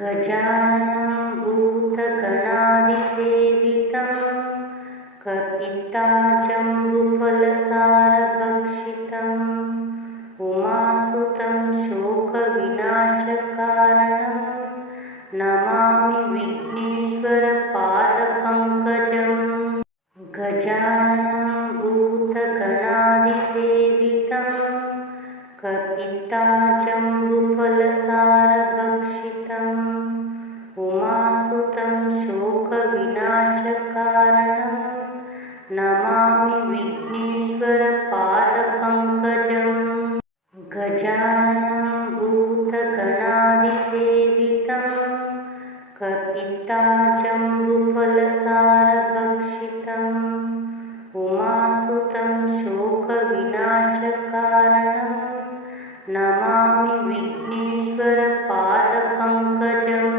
गजाननं भूतगणादिसेवितं कपित्ताजम्बुफलसारभक्षितम् उमासुतं शोकविनाशकारणं Namami विघ्नेश्वरपादपङ्कजम् गजाननं भूतगणादिसेवितं कपित्ताजम्बुफलसारभक्षितम् उमासुतं शोकविनाशकारणं Namami विघ्नेश्वरपादपङ्कजम् गजाननं भूतगणादिसेवितं कपित्ताजम्बुफलसारभक्षितम् उमासुतं शोकविनाशकारणं Namami विघ्नेश्वरपादपङ्कजम्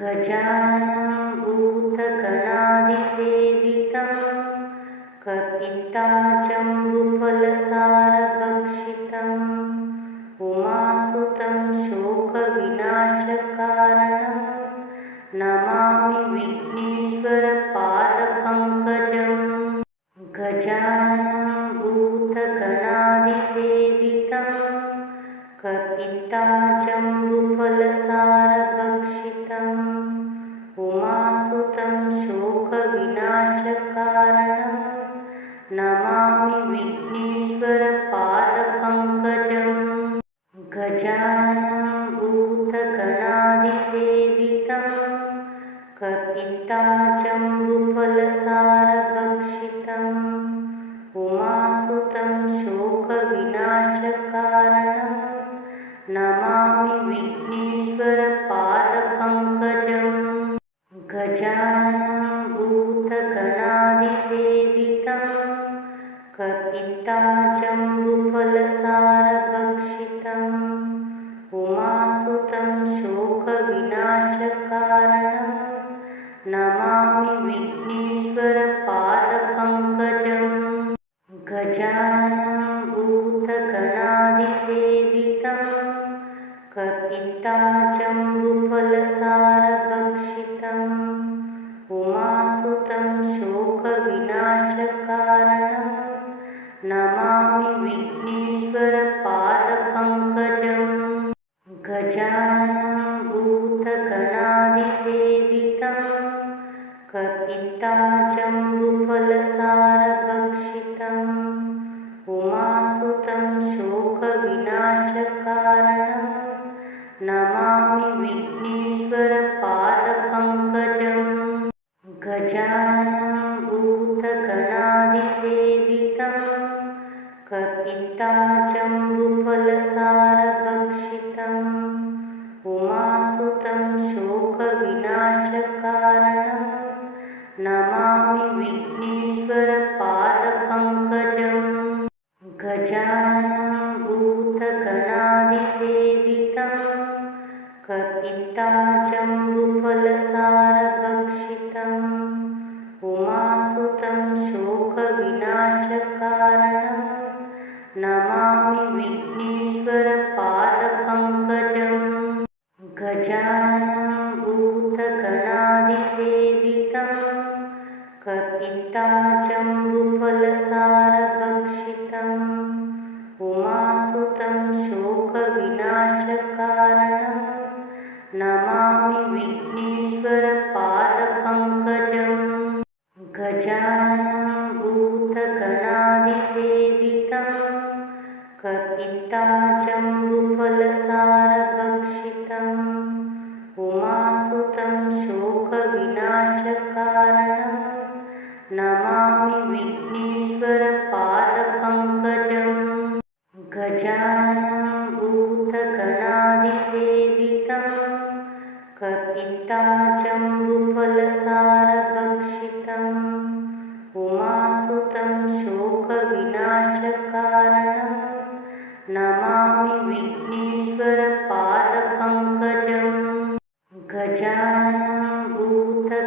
गजाननं भूतगणादिसेवितं कपित्ताजम्बुफलसारभक्षितम् उमासुतं शोकविनाशकारणं Namami विघ्नेश्वरपादपङ्कजम् गजाननं भूतगणादिसेवितं कपित्ताजम्बुफलसारभक्षितम् उमासुतं शोकविनाशकारणं Namami विघ्नेश्वरपादपङ्कजम् गजाननं भूतगणादिसेवितं कपित्ताजम्बुफलसारभक्षितम् उमासुतं शोकविनाशकारणं Namami विघ्नेश्वरपादपङ्कजम् गजाननं भूतगणादिसेवितं कपित्ताजम्बुफलसारभक्षितम् उमासुतं शोकविनाशकारणं Namami विघ्नेश्वरपादपङ्कजम् गजाननं भूतगणादिसेवितं कपित्ताजम्बुफलसारभक्षितम् उमासुतं शोकविनाशकारणं Namami विघ्नेश्वरपादपङ्कजम् गजाननं भूतगणादिसेवितं कपित्ताजम्बुफलसारभक्षितम् उमासुतं शोकविनाशकारणं Namami विघ्नेश्वरपादपङ्कजम् गजाननं भूतगणादिसेवितं कपित्ताजम्बुफलसारभक्षितम् उमासुतं शोकविनाशकारणं Namami विघ्नेश्वरपादपङ्कजम् गजाननं भूतगणादिसेवितं कपित्ताजम्बुफलसारभक्षितम् उमासुतं शोकविनाशकारणं Namami विघ्नेश्वरपादपङ्कजम् गजाननं भूतगणादिसेवितं कपित्ताजम्बुफलसारभक्षितम् उमासुतं शोकविनाशकारणं Namami विघ्नेश्वरपादपङ्कजम् गजाननं भूतगणादिसेवितं कपित्ताजम्बुफलसारभक्षितम् उमासुतं शोकविनाशकारणं Namami विघ्नेश्वरपादपङ्कजम् गजाननं भूतगणादिसेवितं कपित्ताजम्बुफलसारभक्षितम् उमासुतं शोकविनाशकारणं Namami विघ्नेश्वरपादपङ्कजम् गजाननं भूतगणादिसेवितं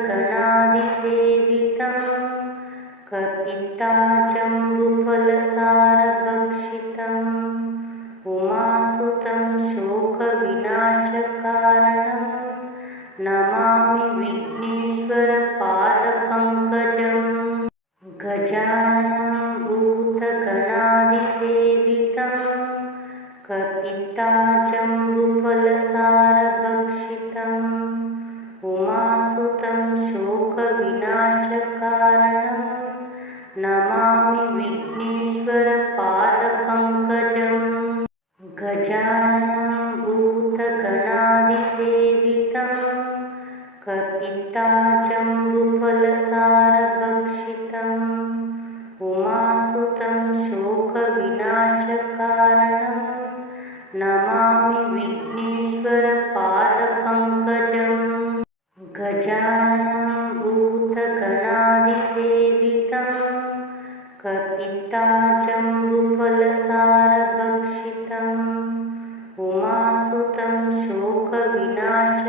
कपित्ताजम्बुफलसारभक्षितम् उमासुतं शोकविनाशकारणं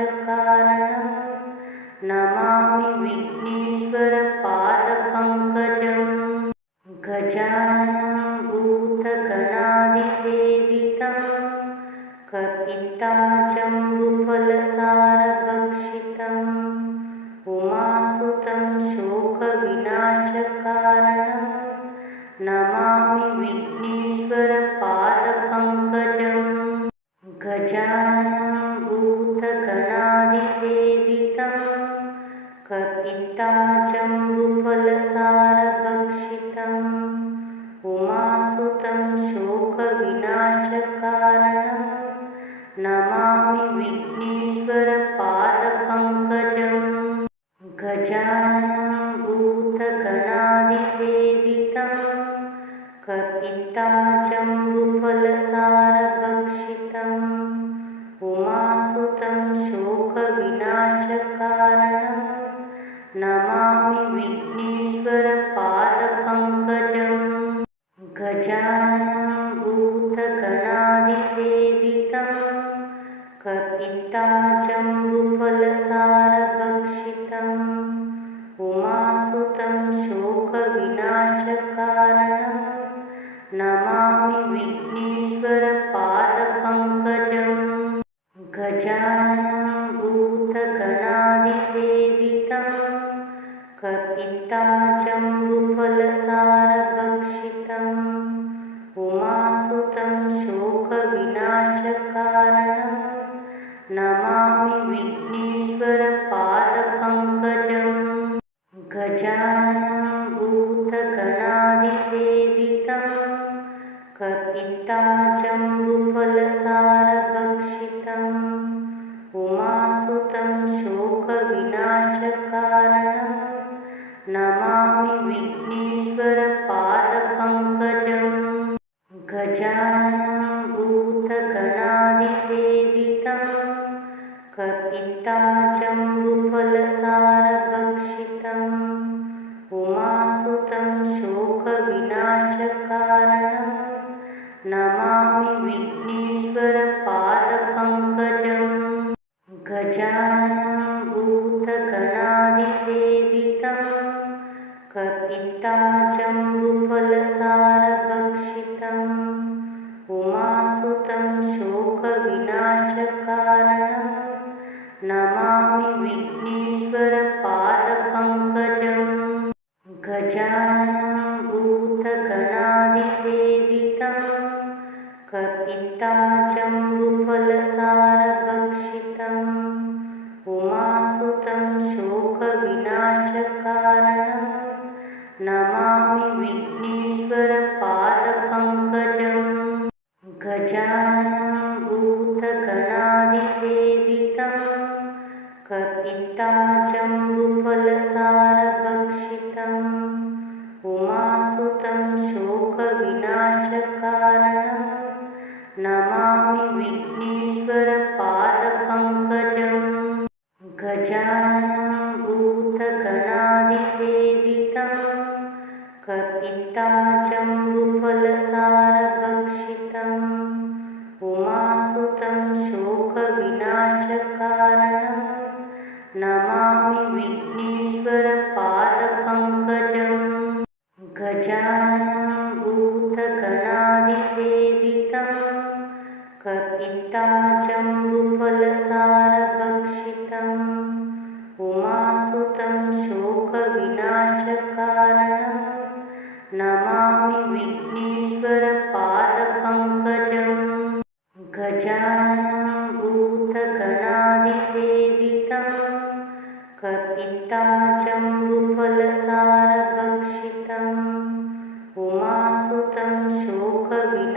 विनाशकारणं Namami विघ्नेश्वरपादपङ्कजं गजाननं भूतगणादिसेवितं कपित्ताजम्बुफलसारभक्षितम् उमासुतं शोकविनाशकारणं Namami विघ्नेश्वरपादपङ्कजं गजाननं भूतगणादिसेवितं कपित्ताजम्बुफलसारभक्षितम् उमासुतं शोकविनाशकारणं Namami विघ्नेश्वरपादपङ्कजं गजाननं भूतगणादिसेवितं कपित्ताजम्बुफलसारभक्षितम् उमासुतं शोकविनाशकारणं Namami विघ्नेश्वरपादपङ्कजं गजाननं भूतगणादिसेवितं कपित्ताजम्बुफलसारभक्षितम् उमासुतं शोकविनाशकारणं Namami विघ्नेश्वरपादपङ्कजं गजाननं भूतगणादिसेवितं कपित्ताजम्बुफलसारभक्षितम् उमासुतं शोकविनाशकारणं Namami विघ्नेश्वरपादपङ्कजं गजाननं भूतगणादिसेवितं कपित्ताजम्बुफलसारभक्षितम् उमासुतं शोकविनाशकारणं Namami विघ्नेश्वरपादपङ्कजं गजाननं भूतगणादिसेवितं कपित्ताजम्बुफलसारभक्षितम् उमासुतं शोकविनाशकारणं Namami विघ्नेश्वरपादपङ्कजं गजाननं भूतगणादिसेवितं कपित्ताजम्बुफलसारभक्षितम् उमासुतं शोकविनाशकारणं Namami विघ्नेश्वरपादपङ्कजं गजाननं भूतगणादिसेवितं कपित्ताजम्बुफलसारभक्षितम् उमासुतं शोकविनाशकारणं Namami विघ्नेश्वरपादपङ्कजं गजाननं भूतगणादिसेवितं कपित्ताजम्बुफलसारभक्षितम् उमासुतं शोकविनाशकारणं Namami विघ्नेश्वरपादपङ्कजं गजाननं भूतगणादिसेवितं कपित्ताजम्बुफलसारभक्षितम् उमासुतं शोकविनाशकारणं Namami विघ्नेश्वरपादपङ्कजं गजाननं भूतगणादिसेवितं कपित्ताजम्बुफलसारभक्षितम् उमासुतं शोकविनाशकारणं Namami विघ्नेश्वरपादपङ्कजं गजाननं भूतगणादिसेवितं कपित्ताजम्बुफलसारभक्षितम् उमासुतं शोकविनाशकारणं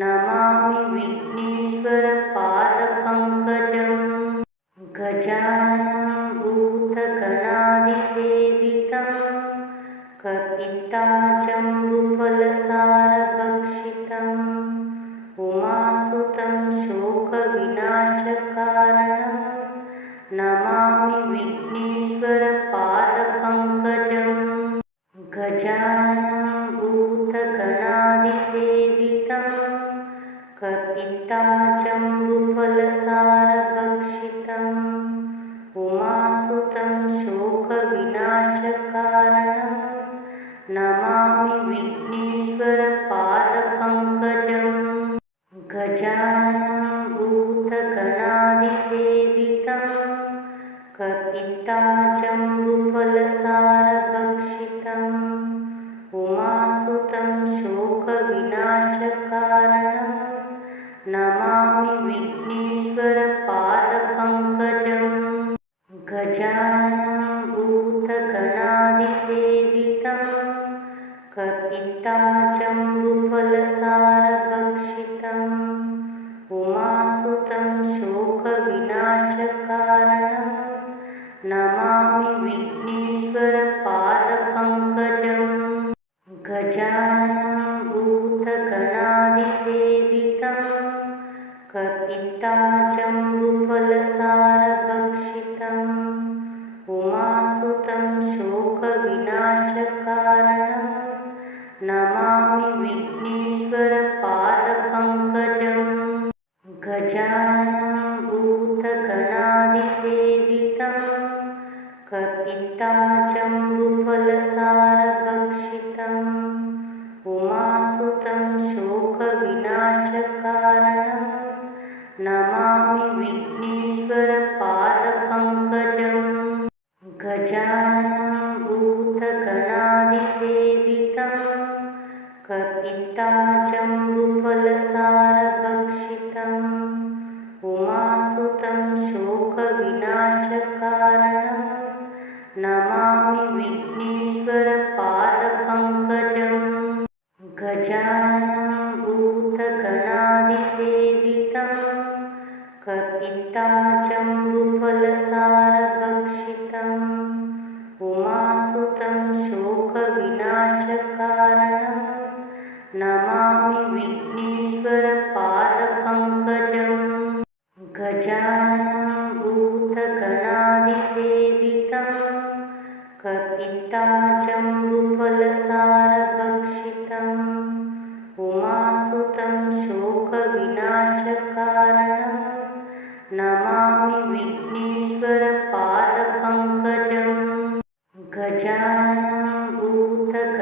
Namami विघ्नेश्वरपादपङ्कजं गजाननं भूतगणादिसेवितं कपित्ताजम्बुफलसारभक्षितम् उमासुतं शोकविनाशकारणं Namami विघ्नेश्वरपादपङ्कजं गजाननं भूतगणादिसेवितं कपित्ताजम्बुफलसारभक्षितम् जम्बुफलसारभक्षितम् उमासुतं शोकविनाशकारणं Namami विघ्नेश्वरपादपङ्कजम् गजाननं भूतगणादिसेवितं कपित्ताजम्बुफलसारभक्षितम् उमासुतं शोकविनाशकारणं Namami विघ्नेश्वरपादपङ्कजम् गजाननं भूतगणादिसेवितं कपित्ताजम्बुफलसारभक्षितम् उमासुतं शोकविनाशकारणं Namami विघ्नेश्वरपादपङ्कजम् गजाननं भूतगणादिसेवितं कपित्ताजम्बुफलसारभक्षितम् उमासुतं शोकविनाशकारणं Namami विघ्नेश्वरपादपङ्कजम् गजाननं भूतगणादिसेवितं कपित्ताजम्बुफलसारभक्षितम् उमासुतं शोकविनाशकारणं Namami विघ्नेश्वरपादपङ्कजम् गजाननं भूतगणादिसेवितं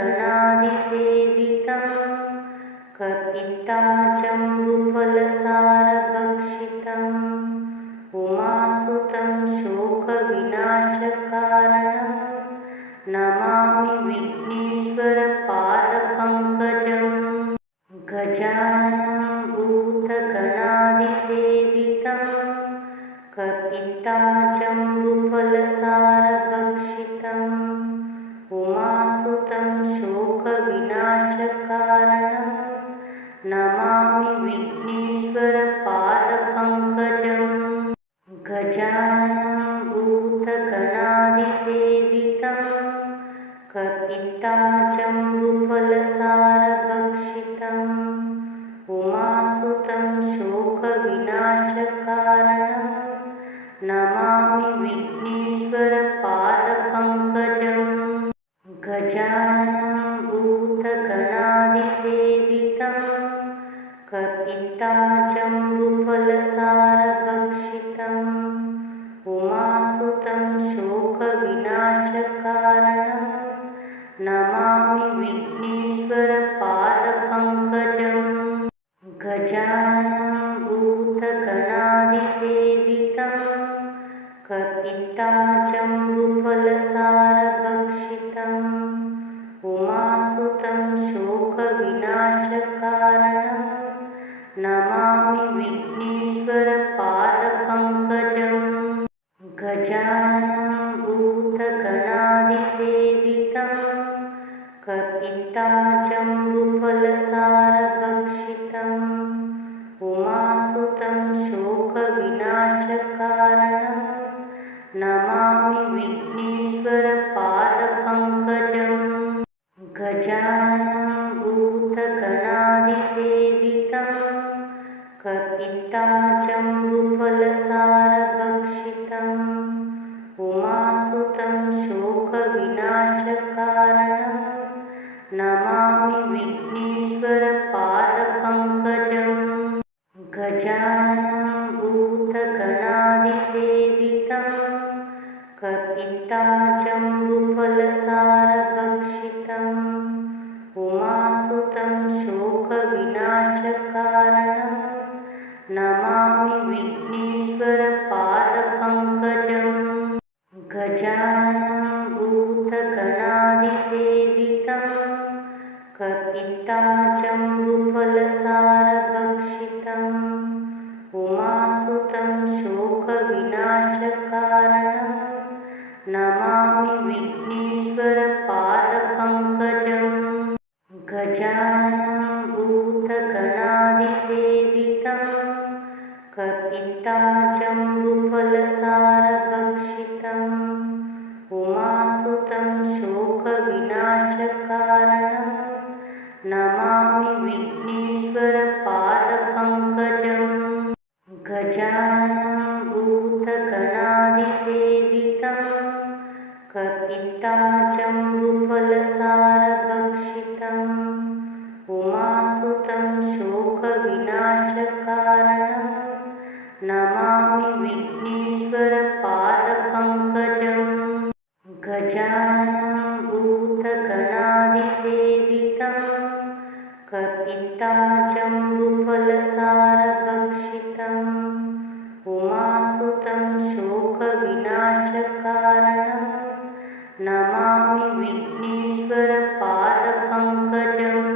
कपित्ताजम्बुफलसारभक्षितम् उमासुतं शोकविनाशकारणं Namami विघ्नेश्वरपादपङ्कजम् गजाननं भूतगणादिसेवितं कपित्ताजम्बुफलसारभक्षितम् उमासुतं शोकविनाशकारणं Namami विघ्नेश्वरपादपङ्कजम् गजाननं भूतगणादिसेवितं कपित्ताजम्बुफलसारभक्षितम् उमासुतं शोकविनाशकारणं Namami विघ्नेश्वरपादपङ्कजम् गजाननं भूतगणादिसेवितं कपित्ताजम्बुफलसारभक्षितम् उमासुतं शोकविनाशकारणं Namami विघ्नेश्वरपादपङ्कजम् गजाननं भूतगणादिसेवितं कपित्ताजम्बुफलसारभक्षितम् उमासुतं शोकविनाशकारणं Namami विघ्नेश्वरपादपङ्कजम् गजाननं भूतगणादिसेवितं कपित्ताजम्बुफलसारभक्षितम् उमासुतं शोकविनाशकारणं Namami विघ्नेश्वरपादपङ्कजम् गजाननं भूतगणादिसेवितं कपित्ताजम्बुफलसारभक्षितम् उमासुतं शोकविनाशकारणं Namami विघ्नेश्वरपादपङ्कजम् गजाननं भूतगणादिसेवितं कपित्ताजम्बुफलसारभक्षितम् उमासुतं शोकविनाशकारणं Namami विघ्नेश्वरपादपङ्कजम् गजाननं भूतगणादिसेवितं कपित्ताजम्बुफलसारभक्षितम् उमासुतं शोकविनाशकारणं Namami विघ्नेश्वरपादपङ्कजम् गजाननं भूतगणादिसेवितं कपित्ताजम्बुफलसारभक्षितम् उमासुतं शोकविनाशकारणं Namami विघ्नेश्वरपादपङ्कजम् गजाननं गजाननं भूतगणादिसेवितं कपित्ताजम्बुफलसारभक्षितम् उमासुतं शोकविनाशकारणं Namami विघ्नेश्वरपादपङ्कजम् गजाननं भूतगणादिसेवितं कपित्ताजम्बुफलसारभक्षितम् उमासुतं शोकविनाशकारणं Namami विघ्नेश्वरपादपङ्कजम्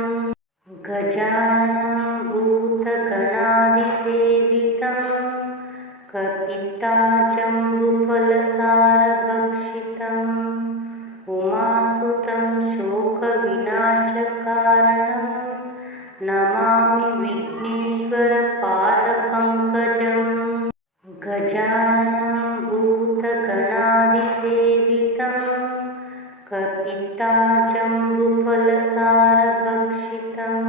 गजाननं भूतगणादिसेवितं कपित्ताजम्बुफलसारभक्षितम् उमासुतं शोकविनाशकारणं Namami विघ्नेश्वरपादपङ्कजम् गजाननं भूतगणादिसेवितं कपित्ताजम्बुफलसारभक्षितम्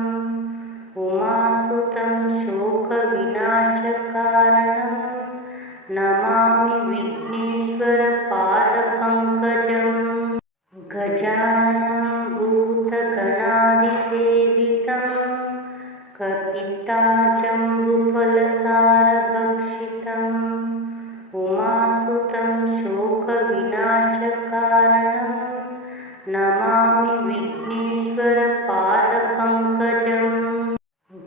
उमासुतं शोकविनाशकारणं Namami विघ्नेश्वरपादपङ्कजम् गजाननं भूतगणादिसेवितं कपित्ताजम्बुफलसारभक्षितम् उमासुतं शोकविनाशकारणं Namami विघ्नेश्वरपादपङ्कजम्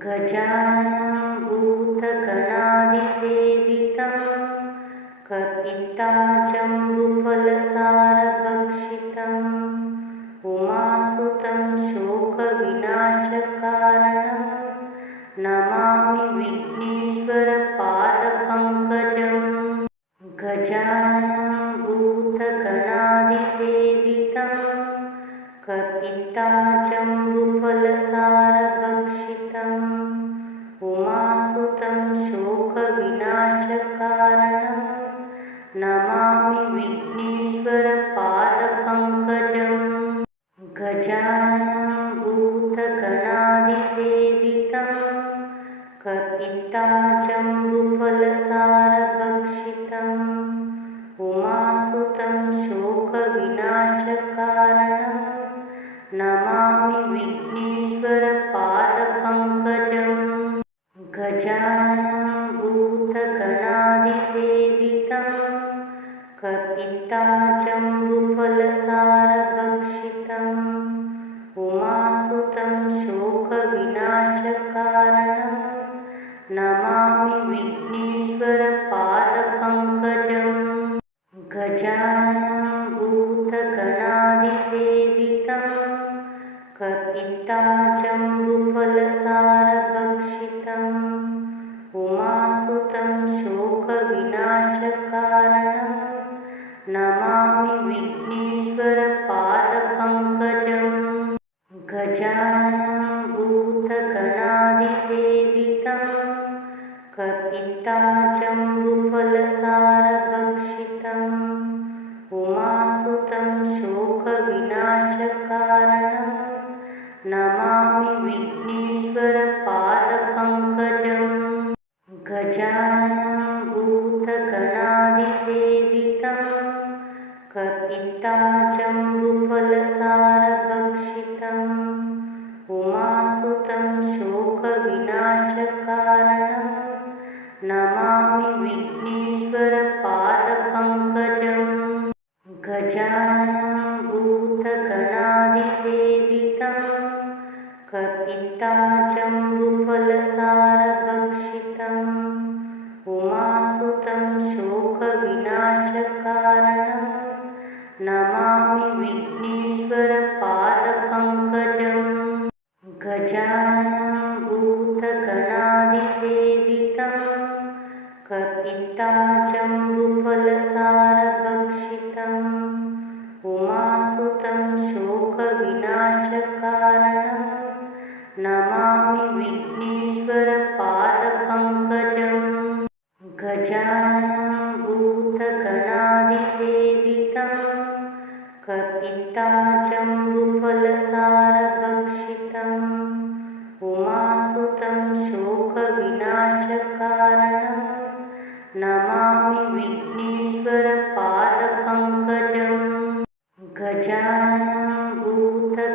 गजाननं भूतगणादिसेवितं कपित्ताजम्बुफलसारभक्षितम् उमासुतं शोकविनाशकारणं Namami विघ्नेश्वरपादपङ्कजम् गजाननं भूतगणादिसेवितं कपित्ताजम्बुफलसारभक्षितम् उमासुतं शोकविनाशकारणं Namami विघ्नेश्वरपादपङ्कजम् गजाननं भूतगणादिसेवितं कपित्ताजम्बुफलसारभक्षितम् उमासुतं शोकविनाशकारणं Namami विघ्नेश्वरपादपङ्कजम् गजाननं भूतगणादिसेवितं कपित्ताजम्बुफलसारभक्षितम् उमासुतं शोकविनाशकारणं Namami विघ्नेश्वरपादपङ्कजम् गजाननं भूतगणादिसेवितं कपित्ताजम्बुफलसारभक्षितम् उमासुतं शोकविनाशकारणं Namami विघ्नेश्वरपादपङ्कजम् गजाननं भूतगणादिसेवितं कपित्ताजम्बुफलसारभक्षितम् उमासुतं शोकविनाशकारणं Namami विघ्नेश्वरपादपङ्कजम् गजाननं भूतगणादिसेवितं कपित्ताजम्बुफलसारभक्षितम् उमासुतं शोकविनाशकारणं Namami विघ्नेश्वरपादपङ्कजम् गजाननं भूतगणादिसेवितं कपित्ताजम्बुफलसारभक्षितम् उमासुतं शोकविनाशकारणं Namami विघ्नेश्वरपादपङ्कजम् गजाननं भूतगणादिसेवितं कपित्ताजम्बुफलसारभक्षितम् उमासुतं शोकविनाशकारणं Namami विघ्नेश्वरपादपङ्कजम् गजाननं भूतगणादिसेवितं कपित्ताजम्बुफलसारभक्षितम् उमासुतं शोकविनाशकारणं Namami विघ्नेश्वरपादपङ्कजम् गजाननं भूतगणाधिसेवितं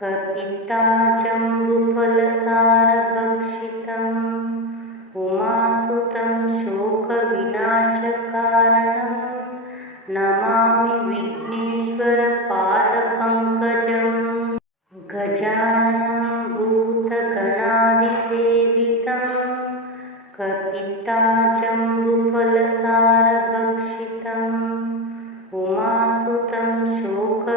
कपित्ताजम्बुफलसारभक्षितम् उमासुतं शोकविनाशकारणं Namami विघ्नेश्वरपादपङ्कजम् गजाननं भूतगणाधिसेवितं कपित्ताजम्बुफलसारभक्षितम् उमासुतं शोकविनाशकारणं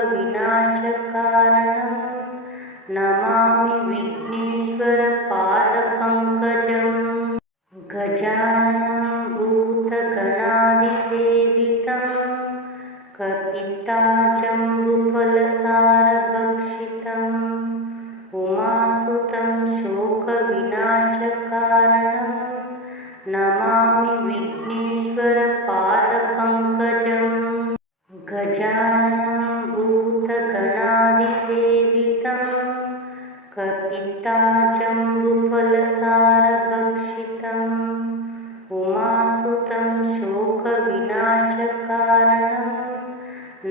Namami विघ्नेश्वरपादपङ्कजम् गजाननं भूतगणाधिसेवितं कपित्ताजम्बुफलसारभक्षितम् उमासुतं शोकविनाशकारणं Namami विघ्नेश्वरपादपङ्कजम् गजाननं भूतगणाधिसेवितं कपित्ताजम्बुफलसारभक्षितम् उमासुतं शोकविनाशकारणं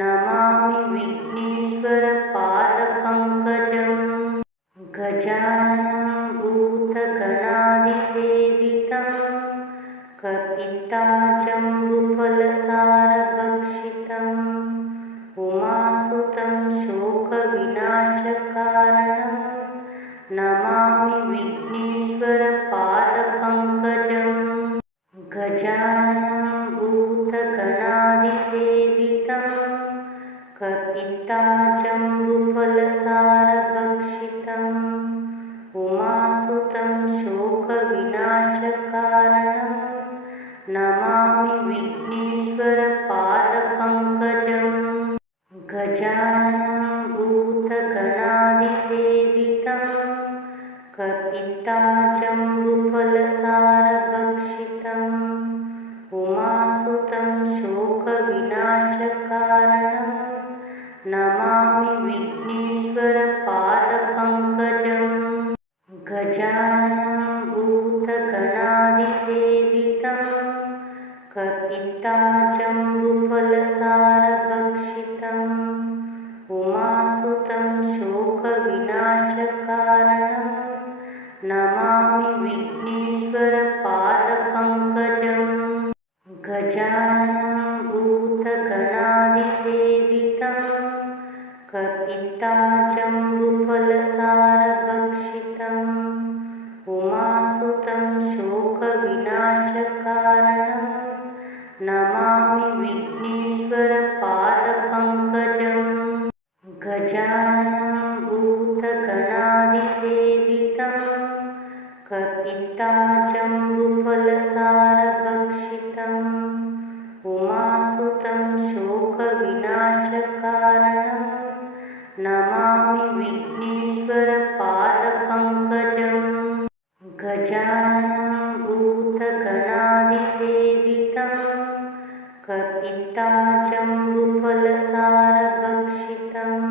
Namami विघ्नेश्वरपादपङ्कजम् गजाननं भूतगणाधिसेवितं कपित्ताजम्बुफलसारभक्षितम् उमासुतं शोकविनाशकारणं Namami विघ्नेश्वरपादपङ्कजम् गजाननं भूतगणाधिसेवितं कपित्ताजम्बुफलसारभक्षितम् उमासुतं शोकविनाशकारणं Namami विघ्नेश्वरपादपङ्कजम् गजाननं भूतगणाधिसेवितं कपित्ताजम्बुफलसारभक्षितम् उमासुतं शोकविनाशकारणं Namami विघ्नेश्वरपादपङ्कजम् गजाननं भूतगणाधिसेवितं कपित्ताजम्बुफलसारभक्षितम् उमासुतं शोकविनाशकारणं Namami विघ्नेश्वरपादपङ्कजम् गजाननं भूतगणाधिसेवितं कपित्ताजम्बुफलसारभक्षितम् उमासुतं शोकविनाशकारणं Namami विघ्नेश्वरपादपङ्कजम् गजाननं भूतगणाधिसेवितं कपित्ताजम्बुफलसारभक्षितम् उमासुतं शोकविनाशकारणं Namami विघ्नेश्वरपादपङ्कजम् गजाननं भूतगणाधिसेवितं कपित्ताजम्बुफलसारभक्षितम्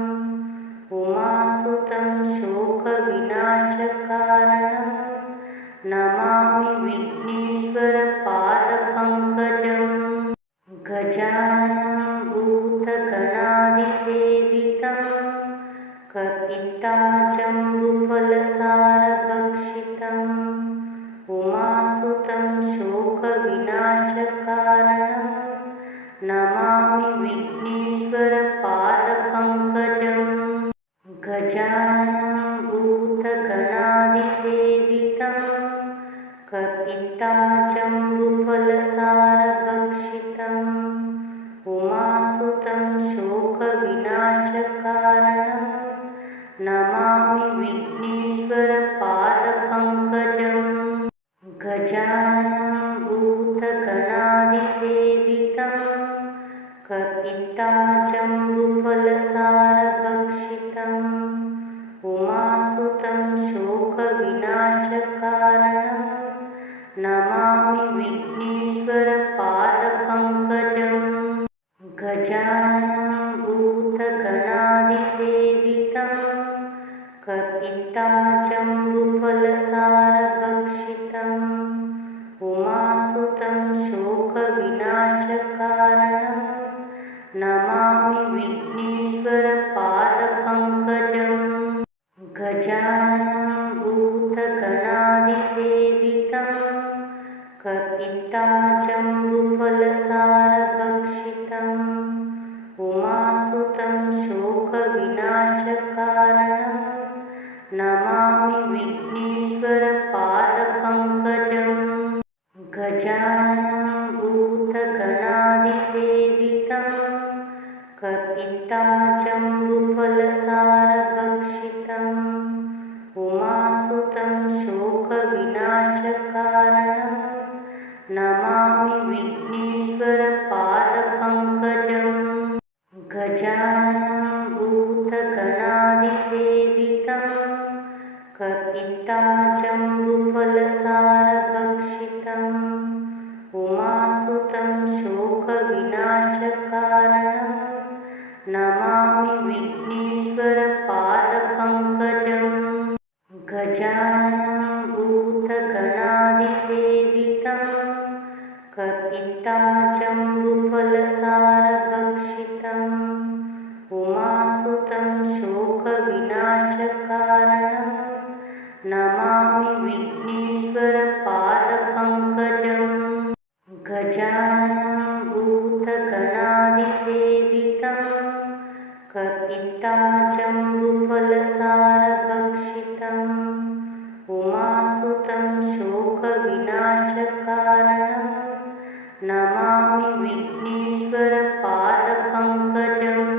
उमासुतं शोकविनाशकारणं Namami विघ्नेश्वरपादपङ्कजम् गजाननं भूतगणाधिसेवितं कपित्ताजम्बुफलसारभक्षितम् उमासुतं शोकविनाशकारणं Namami विघ्नेश्वरपादपङ्कजम् गजाननं भूतगणाधिसेवितं कपित्ताजम्बुफलसारभक्षितम् उमासुतं शोकविनाशकारणं Namami विघ्नेश्वरपादपङ्कजम् गजाननं भूतगणाधिसेवितं कपित्ताजम्बुफलसारभक्षितम् उमासुतं शोकविनाशकारणं Namami विघ्नेश्वरपादपङ्कजम् गजाननं भूतगणाधिसेवितं कपित्ताजम्बुफलसारभक्षितम् गजाननं भूतगणादिसेवितं कपित्ताजम्बुफलसारभक्षितम् उमासुतं शोकविनाशकारणं Namami विघ्नेश्वरपादपङ्कजम् गजाननं भूतगणादिसेवितं कपित्ताजम्बुफलसारभक्षितम् उमासुतं शोकविनाशकारणं Namami विघ्नेश्वरपादपङ्कजम् गजाननं भूतगणादिसेवितं कपित्ताजम्बुफलसारभक्षितम् उमासुतं शोकविनाशकारणं Namami विघ्नेश्वरपादपङ्कजम् गजाननं भूतगणादिसेवितं कपित्ताजम्बुफलसारभक्षितम् उमासुतं शोकविनाशकारणं Namami विघ्नेश्वरपादपङ्कजम्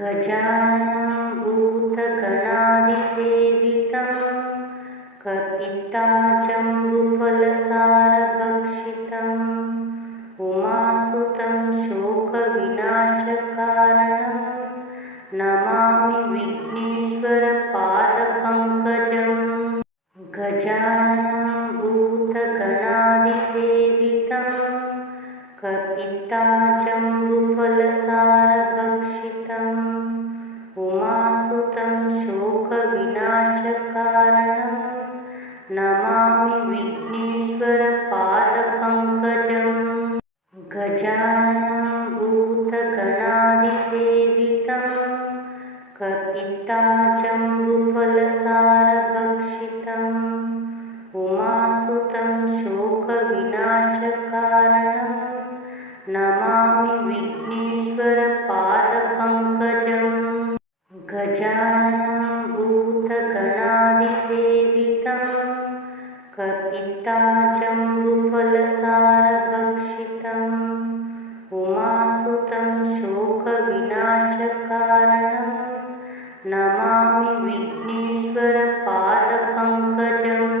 गजाननं भूतगणादिसेवितं कपित्ताजम्बुफलसारभक्षितम् उमासुतं शोकविनाशकारणं Namami विघ्नेश्वरपादपङ्कजम् गजाननं भूतगणादिसेवितं कपित्ताजम्बुफलसारभक्षितम् उमासुतं शोकविनाशकारणं Namami विघ्नेश्वरपादपङ्कजम् गजाननं भूतगणादिसेवितं कपित्ताजम्बुफलसारभक्षितम् उमासुतं शोकविनाशकारणं Namami विघ्नेश्वरपादपङ्कजम् गजाननं भूतगणादिसेवितं कपित्ताजम्बुफलसारभक्षितम् उमासुतं शोकविनाशकारणं Namami विघ्नेश्वरपादपङ्कजम्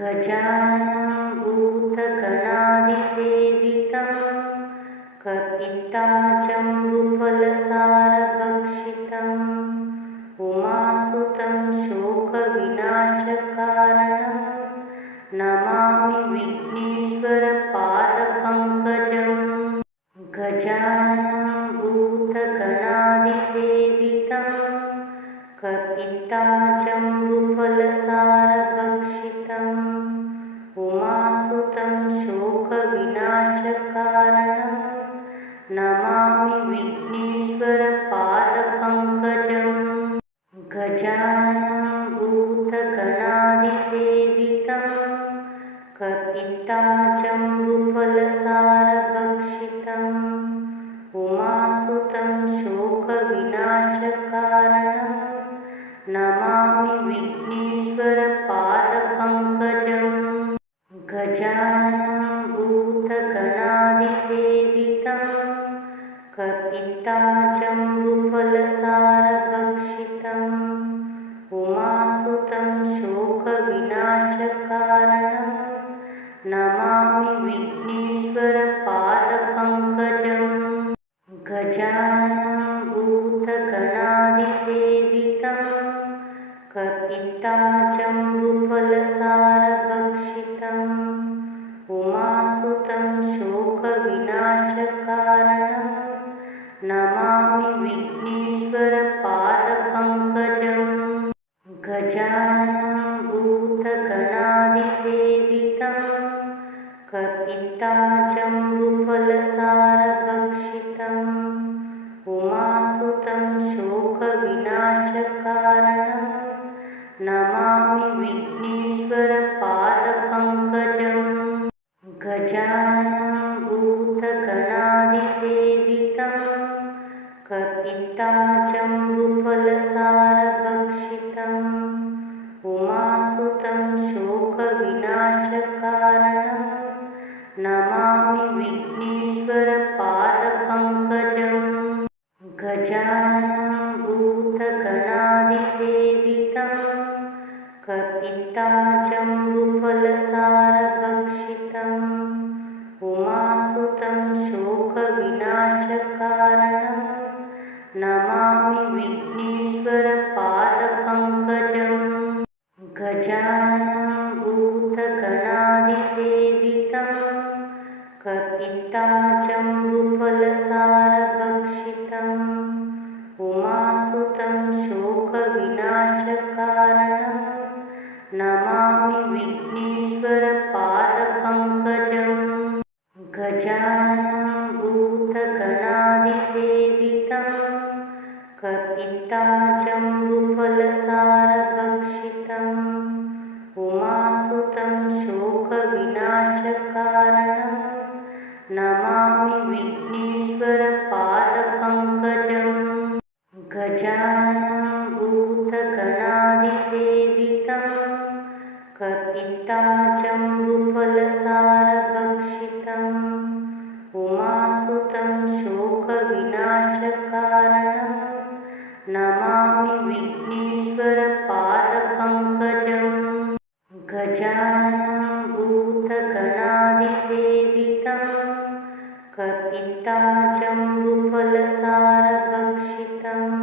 गजाननं भूतगणादिसेवितं कपित्ताजम्बुफलसारभक्षितम् उमासुतं शोकविनाशकारणं Namami विघ्नेश्वरपादपङ्कजम् गजाननं भूतगणादिसेवितं कपित्ताजम्बुफलसारभक्षितम् उमासुतं शोकविनाशकारणं Namami विघ्नेश्वरपादपङ्कजम् गजाननं भूतगणादिसेवितं कपित्ताजम्बुफलसारभक्षितम् उमासुतं शोकविनाशकारणं Namami विघ्नेश्वरपादपङ्कजम् गजाननं भूतगणादिसेवितं कपित्ताजम्बुफलसारभक्षितम् उमासुतं शोकविनाशकारणं Namami विघ्नेश्वरपादपङ्कजम् गजाननं भूतगणादिसेवितं कपित्ताजम्बुफलसारभक्षितम् उमासुतं शोकविनाशकारणं Namami विघ्नेश्वरपादपङ्कजम् गजाननं भूतगणादिसेवितं कपित्ताजम्बुफलसारभक्षितम् उमासुतं शोकविनाशकारणं Namami विघ्नेश्वरपादपङ्कजम् गजाननं भूतगणादिसेवितं कपित्ताजम्बुफलसारभक्षितम् उमासुतं शोकविनाशकारणं गजाननं भूतगणादिसेवितं कपित्ताजम्बुफलसारभक्षितम् उमासुतं शोकविनाशकारणं Namami विघ्नेश्वरपादपङ्कजम् गजाननं भूतगणादिसेवितं कपित्ताजम्बुफलसारभक्षितम् उमासुतं शोकविनाशकारणं Namami विघ्नेश्वरपादपङ्कजम् गजाननं भूतगणादिसेवितं कपित्ताजम्बुफलसारभक्षितम्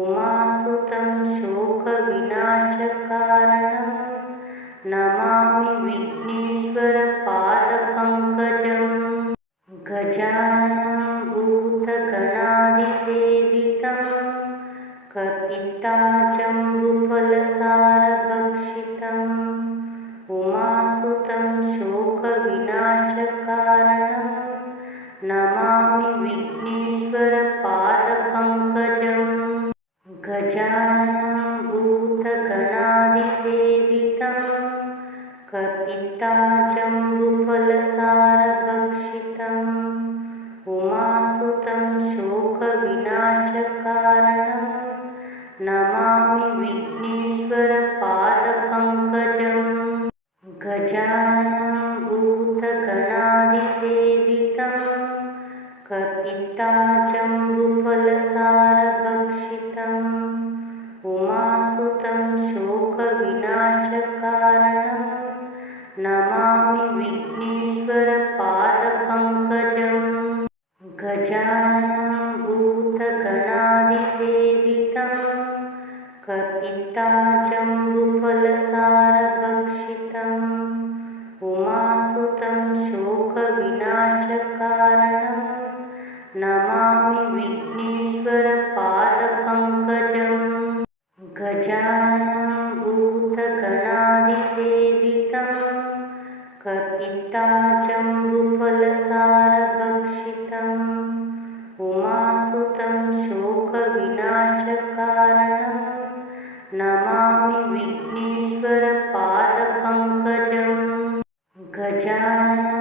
उमासुतं शोकविनाशकारणं Namami विघ्नेश्वरपादपङ्कजम् गजाननं भूतगणादिसेवितं कपित्ताजम्बुफलसारभक्षितम् उमासुतं शोकविनाशकारणं Namami विघ्नेश्वरपादपङ्कजम् गजाननं भूतगणादिसेवितं कपित्ताजम्बुफलसारभक्षितम् उमासुतं शोकविनाशकारणं Namami विघ्नेश्वरपादपङ्कजम् गजाननं भूतगणादिसेवितं कपित्ताजम्बुफलसारभक्षितम् उमासुतं शोकविनाशकारणं Namami विघ्नेश्वरपादपङ्कजम् गजाननं भूतगणादिसेवितं कपित्ताजम्बुफलसारभक्षितम् उमासुतं शोकविनाशकारणं Namami विघ्नेश्वरपादपङ्कजम् गजाननं भूतगणादिसेवितं कपित्ताजम्बुफलसारभक्षितम् उमासुतं शोकविनाशकारणं Namami विघ्नेश्वरपादपङ्कजम् गजाननं